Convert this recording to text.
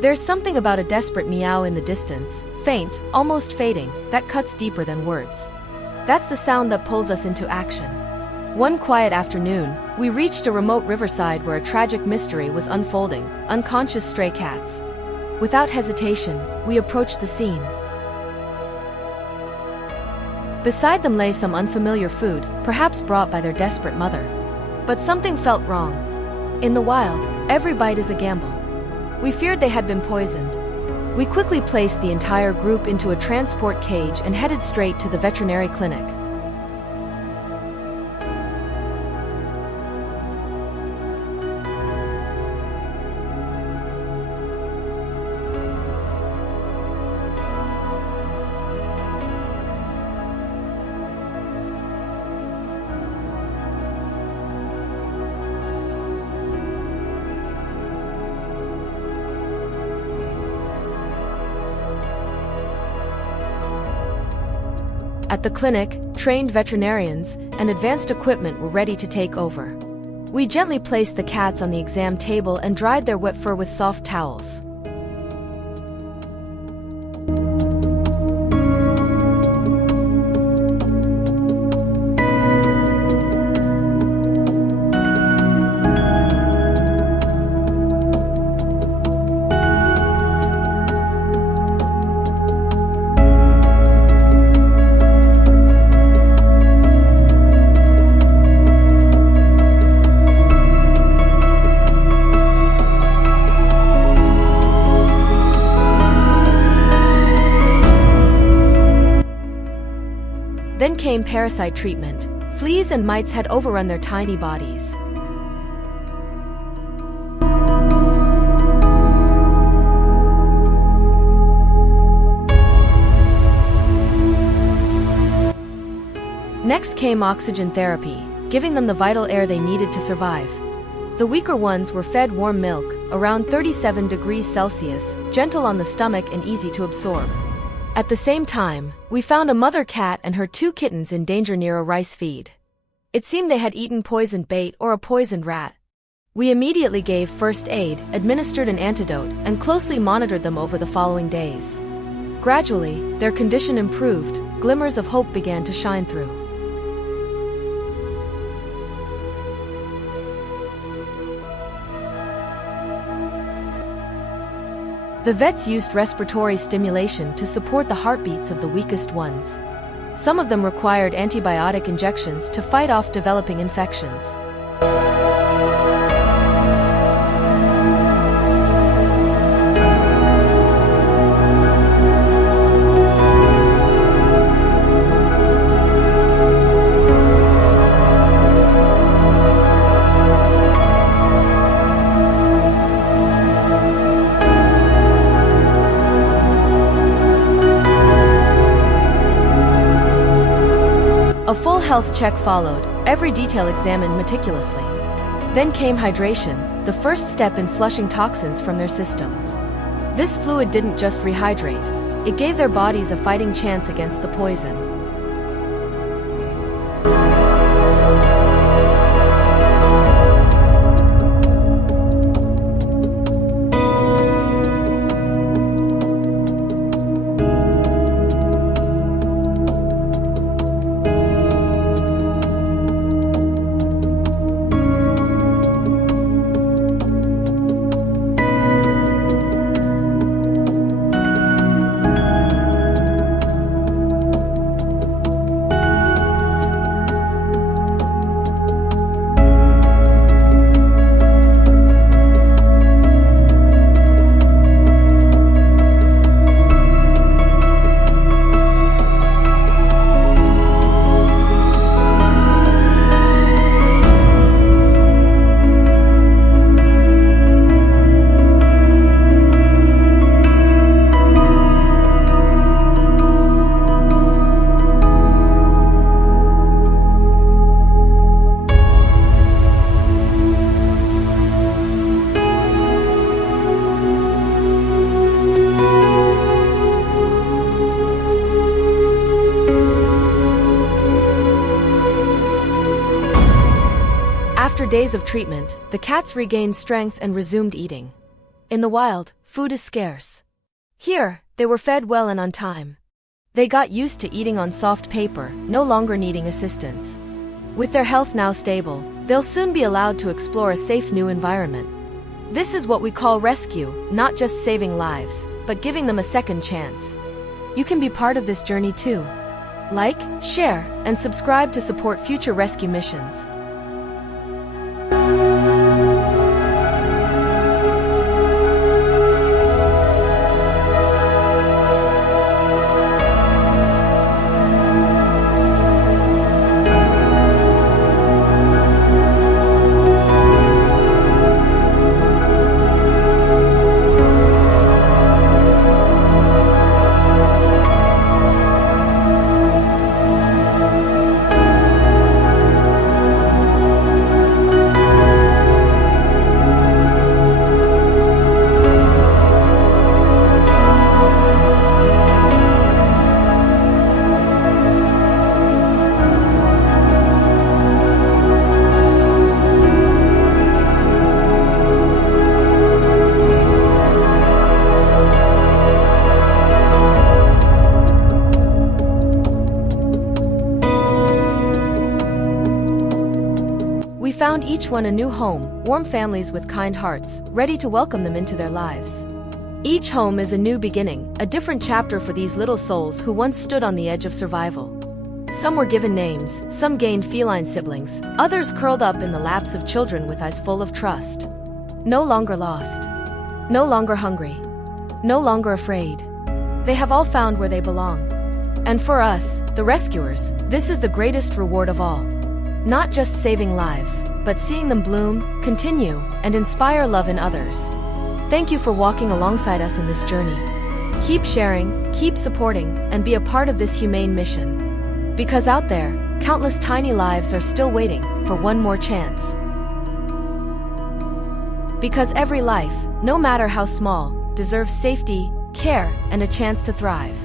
There's something about a desperate meow in the distance, faint, almost fading, that cuts deeper than words. That's the sound that pulls us into action. One quiet afternoon, we reached a remote riverside where a tragic mystery was unfolding: unconscious stray cats. Without hesitation, we approached the scene. Beside them lay some unfamiliar food, perhaps brought by their desperate mother. But something felt wrong. In the wild, every bite is a gamble. We feared they had been poisoned. We quickly placed the entire group into a transport cage and headed straight to the veterinary clinic. At the clinic, trained veterinarians and advanced equipment were ready to take over. We gently placed the cats on the exam table and dried their wet fur with soft towels. Then came parasite treatment. Fleas and mites had overrun their tiny bodies. Next came oxygen therapy, giving them the vital air they needed to survive. The weaker ones were fed warm milk, around 37 degrees Celsius, gentle on the stomach and easy to absorb. At the same time, we found a mother cat and her 2 kittens in danger near a rice feed. It seemed they had eaten poisoned bait or a poisoned rat. We immediately gave first aid, administered an antidote, and closely monitored them over the following days. Gradually, their condition improved, glimmers of hope began to shine through. The vets used respiratory stimulation to support the heartbeats of the weakest ones. Some of them required antibiotic injections to fight off developing infections. A full health check followed, every detail examined meticulously. Then came hydration, the first step in flushing toxins from their systems. This fluid didn't just rehydrate, it gave their bodies a fighting chance against the poison. After days of treatment, the cats regained strength and resumed eating. In the wild, food is scarce. Here, they were fed well and on time. They got used to eating on soft paper, no longer needing assistance. With their health now stable, they'll soon be allowed to explore a safe new environment. This is what we call rescue, not just saving lives, but giving them a second chance. You can be part of this journey too. Like, share, and subscribe to support future rescue missions. We found each one a new home, warm families with kind hearts, ready to welcome them into their lives. Each home is a new beginning, a different chapter for these little souls who once stood on the edge of survival. Some were given names, some gained feline siblings, others curled up in the laps of children with eyes full of trust. No longer lost. No longer hungry. No longer afraid. They have all found where they belong. And for us, the rescuers, this is the greatest reward of all. Not just saving lives, but seeing them bloom, continue, and inspire love in others. Thank you for walking alongside us in this journey. Keep sharing, keep supporting, and be a part of this humane mission. Because out there, countless tiny lives are still waiting for one more chance. Because every life, no matter how small, deserves safety, care, and a chance to thrive.